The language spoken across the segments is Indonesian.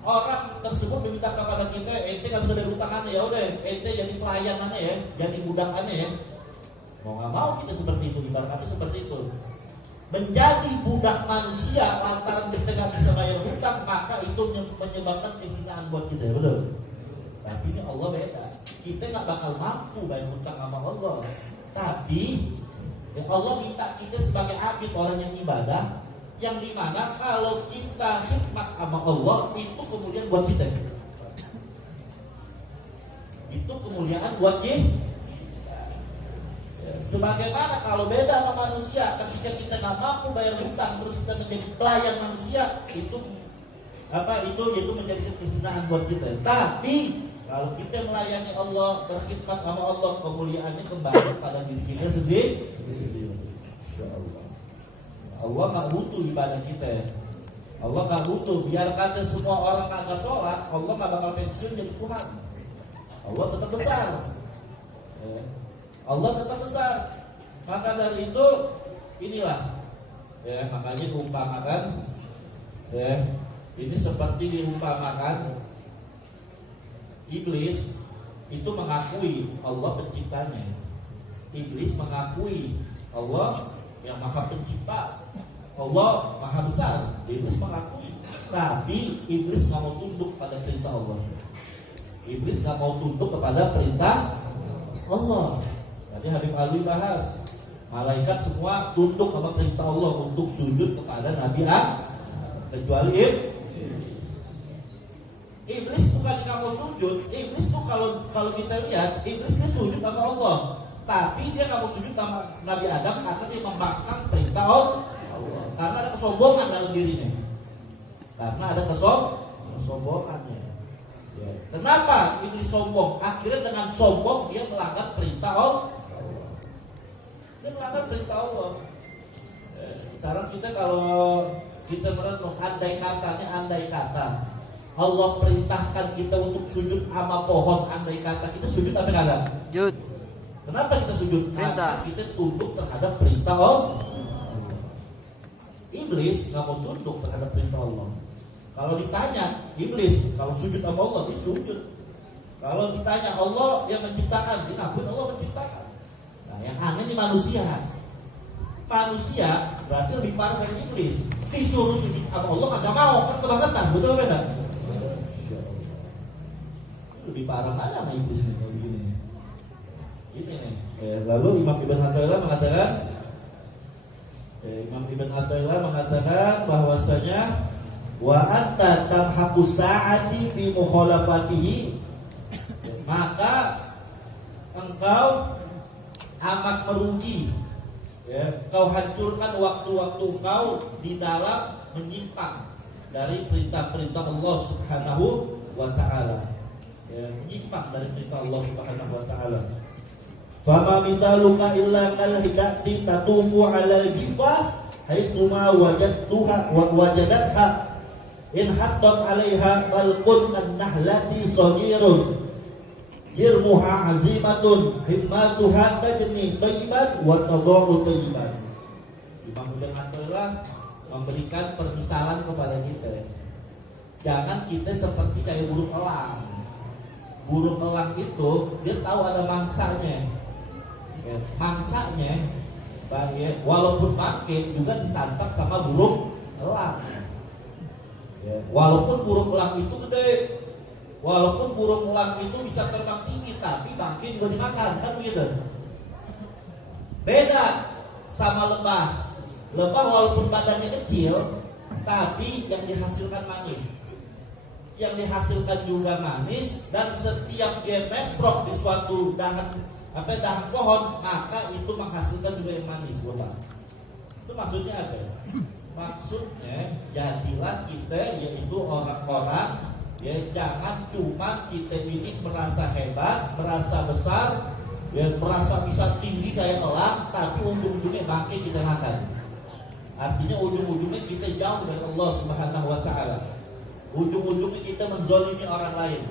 orang tersebut meminta kepada kita, ente nggak bisa dari utangannya, ya udah, ente jadi pelayanannya ya, jadi budakannya ya. Mau nggak mau kita seperti itu, ibaratnya seperti itu. Menjadi budak manusia lantaran kita nggak bisa bayar hutang, maka itu menyebabkan kehinaan buat kita, betul. Tapi ini Allah beda. Kita nggak bakal mampu bayar hutang sama Allah. Tapi ya Allah minta kita sebagai abid, orang yang ibadah, yang dimana kalau kita khidmat sama Allah itu kemuliaan buat kita. Itu kemuliaan buat kita. Sebagaimana kalau beda sama manusia, ketika kita nggak mampu bayar hutang terus kita menjadi pelayan manusia, itu itu menjadi kehinaan buat kita. Tapi kalau kita melayani Allah, berkhidmat sama Allah, kemuliaannya kembali pada diri kita sendiri. Insyaallah. Allah nggak butuh ibadah kita. Allah nggak butuh. Biar kata semua orang kagak sholat, Allah nggak bakal pensiun jadi Tuhan. Allah tetap besar. Allah tetap besar. Maka dari itu inilah ya, makanya diumpamakan ya, ini seperti diumpamakan iblis itu mengakui Allah penciptanya. Iblis mengakui Allah yang maha pencipta, Allah maha besar. Iblis mengakui, tapi iblis nggak mau tunduk pada perintah Allah. Iblis nggak mau tunduk kepada perintah Allah. Tadi Habib Alwi bahas, malaikat semua tunduk kepada perintah Allah untuk sujud kepada Nabi Adam, kecuali iblis. Iblis bukan kamu sujud. Iblis tuh kalau kita lihat, iblis dia sujud sama Allah, tapi dia nggak mau sujud sama Nabi Adam karena dia membangkang perintah Allah. Karena ada kesombongan dalam dirinya. Karena ada kesombongannya. Ya. Kenapa ini sombong? Akhirnya dengan sombong dia melanggar perintah Allah. Dia melanggar perintah Allah. Sekarang kita kalau kita merenung andai kata Allah perintahkan kita untuk sujud sama pohon, andai kata kita sujud apa enggak? Sujud. Kenapa kita sujud? Karena kita tunduk terhadap perintah Allah. Iblis nggak mau tunduk terhadap perintah Allah. Kalau ditanya iblis, kalau sujud sama Allah dia sujud. Kalau ditanya Allah yang menciptakan, dia ngakuin Allah menciptakan. Nah, yang aneh ini manusia. Manusia berarti lebih parah dari iblis. Disuruh sujud sama Allah kagak mau, kan kebangetan, betul apa enggak? Lebih parah mana sama iblis nih kalau begini. Ini nih. Lalu Imam Ibn Athaillah mengatakan bahwasanya wa anta tamhaqu sa'ati fi mukhalafatihi, maka engkau amat merugi ya, kau hancurkan waktu-waktu kau di dalam menyimpang dari perintah-perintah Allah Subhanahu wa taala. Ya, menyimpang dari perintah Allah Subhanahu wa taala. Fama mitaluka illa kal hidati tatufu 'alal jifah haitsuma wajadatha in haddat 'alaiha balqun an-nahlati saghirun jirmuha azimatun himmatuha tajni thayyiban wa tadau thayyiban. Imam Ibn Athaillah memberikan permisalan kepada kita. Jangan kita seperti kayak burung elang. Burung elang itu dia tahu ada mangsanya. Ya, mangsanya walaupun bangkit juga disantap sama burung elang. Ya, walaupun burung elang itu gede, walaupun burung elang itu bisa terbang tinggi, tapi bangkit juga dimakan, kan begitu. Beda sama lebah. Lebah walaupun badannya kecil, tapi yang dihasilkan manis. Yang dihasilkan juga manis, dan setiap dia memprok di suatu dahan pohon, maka itu menghasilkan juga yang manis, Bapak. Itu maksudnya apa? Maksudnya jadilah kita yaitu orang-orang ya, jangan cuma kita ini merasa hebat, merasa besar, ya, merasa bisa tinggi kayak elang, tapi ujung-ujungnya bangkai kita makan. Artinya ujung-ujungnya kita jauh dari Allah Subhanahu wa taala. Ujung-ujungnya kita menzalimi orang lain.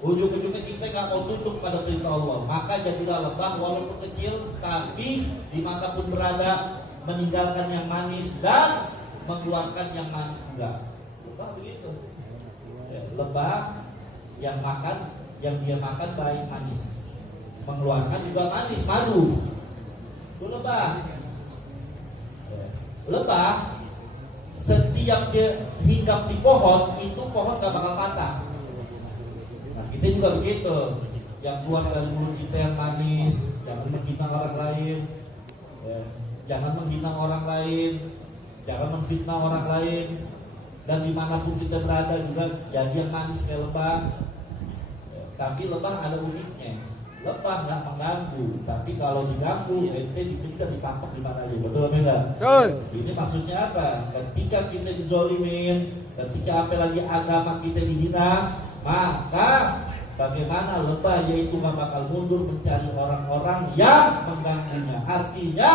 Ujung-ujungnya kita gak mau tunduk pada perintah Allah. Maka jadilah lebah walaupun kecil, tapi dimanapun berada meninggalkan yang manis dan mengeluarkan yang manis juga. Lebah begitu. Ya, lebah yang dia makan baik manis, mengeluarkan juga manis, madu. Itu lebah. Lebah setiap dia hinggap di pohon, itu pohon gak bakal patah. Nah, kita juga begitu. Yang keluar dari mulut kita yang manis, jangan menghina orang lain, jangan menghina orang lain, jangan menfitnah orang lain. Dan dimanapun kita berada juga jadi yang manis kayak lebah. Tapi lebah ada uniknya. Lebah nggak mengganggu, tapi kalau diganggu, ente dikejar, ditangkap di mana aja. Betul apa enggak? Betul. Ini maksudnya apa? Ketika kita dizolimin, ketika apalagi agama kita dihina, maka bagaimana lebah yaitu nggak bakal mundur mencari orang-orang yang mengganggunya. Artinya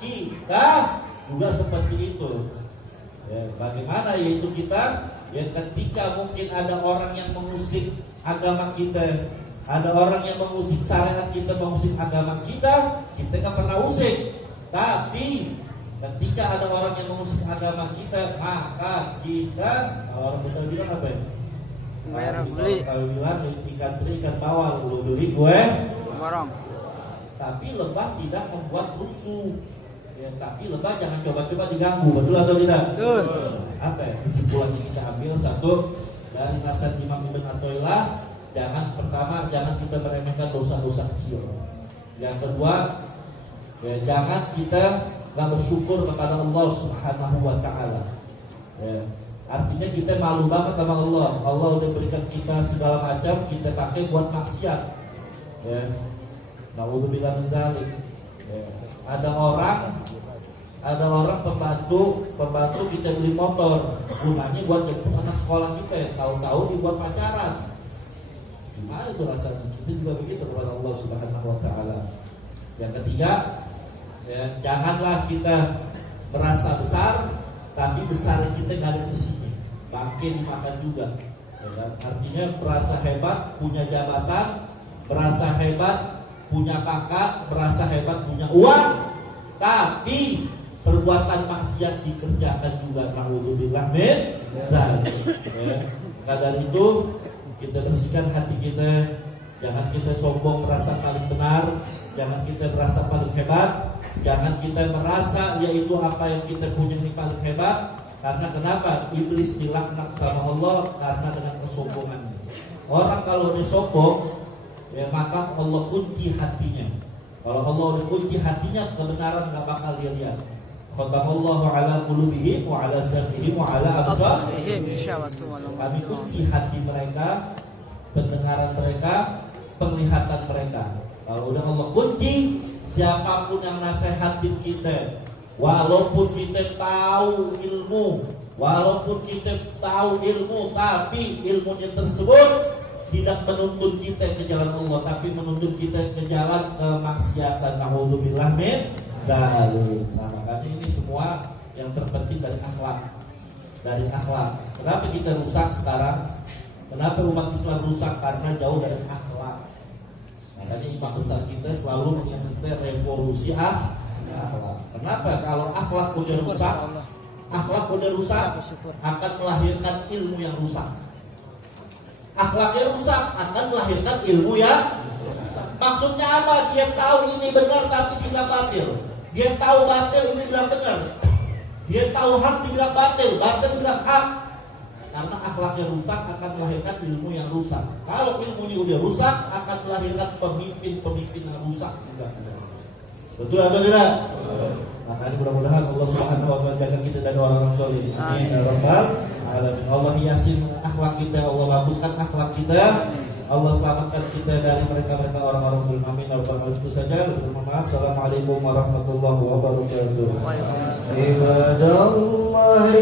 kita juga seperti itu. Ya, bagaimana yaitu kita yang ketika mungkin ada orang yang mengusik agama kita, ada orang yang mengusik syariat kita, mengusik agama kita nggak pernah usik. Tapi ketika ada orang yang mengusik agama kita, maka kita, orang besar bilang apa ya? Kalau bilang ikan teri, ikan bawal, lu beli gue Barang. Tapi lebah tidak membuat rusuh. Ya, tapi lebah jangan coba-coba diganggu, betul atau tidak? Betul. Apa ya? Kesimpulannya kita ambil satu dari nasihat Imam Ibn Athaillah, jangan kita meremehkan dosa-dosa kecil. Yang kedua, ya, jangan kita nggak bersyukur kepada Allah Subhanahu Wa Taala. Ya, artinya kita malu banget sama Allah. Allah udah berikan kita segala macam, kita pakai buat maksiat. Ya, naudzubillah min dzalik. Ya. Ada orang pembantu kita beli motor, gunanya buat jemput anak sekolah kita, tahu-tahu dibuat pacaran. Gimana itu rasanya? Kita juga begitu kepada Allah Subhanahu Wa Taala. Yang ketiga, ya, janganlah kita merasa besar, tapi besar kita nggak ada di sini, bangke dimakan juga. Ya, kan? Artinya merasa hebat, punya jabatan, merasa hebat, punya pangkat, merasa hebat, punya uang, tapi perbuatan maksiat dikerjakan juga. Naudzubillah min dzalik. Maka dari itu kita bersihkan hati kita. Jangan kita sombong merasa paling benar, jangan kita merasa paling hebat, jangan kita merasa yaitu apa yang kita punya ini paling hebat. Karena kenapa? Iblis dilaknat sama Allah karena dengan kesombongan. Orang kalau dia sombong, ya, maka Allah kunci hatinya. Kalau Allah udah kunci hatinya, kebenaran nggak bakal dia lihat. Khatamallahu ala qulubihim wa ala sam'ihim wa ala absarihim. Kami kunci hati mereka, pendengaran mereka, penglihatan mereka. Kalau udah Allah kunci, siapapun yang nasihatin kita, walaupun kita tahu ilmu, tapi ilmunya tersebut tidak menuntun kita ke jalan Allah, tapi menuntun kita ke jalan kemaksiatan. Naudzubillah min dzalik. Nah, makanya ini semua yang terpenting dari akhlak. Kenapa kita rusak sekarang? Kenapa umat Islam rusak? Karena jauh dari akhlak. Makanya imam besar kita selalu mengingatkan revolusi akhlak. Kenapa? Kalau akhlak udah rusak, akan melahirkan ilmu yang rusak. Akhlaknya rusak akan melahirkan ilmu yang rusak. Maksudnya apa? Dia tahu ini benar tapi tidak batil. Dia tahu batil ini bilang benar. Dia tahu hak dibilang batil dibilang hak. Karena akhlaknya rusak akan melahirkan ilmu yang rusak. Kalau ilmunya udah rusak akan melahirkan pemimpin yang rusak juga. Betul atau tidak? Makanya mudah-mudahan Allah Subhanahu wa taala jaga kita dari orang-orang zalim. Amin ya rabbal alamin. Allah hiasin akhlak kita, Allah baguskan akhlak kita. Allah selamatkan kita dari mereka-mereka orang-orang zalim. Amin ya rabbal alamin. Itu saja. Terima kasih. Assalamualaikum warahmatullahi wabarakatuh. Ibadallah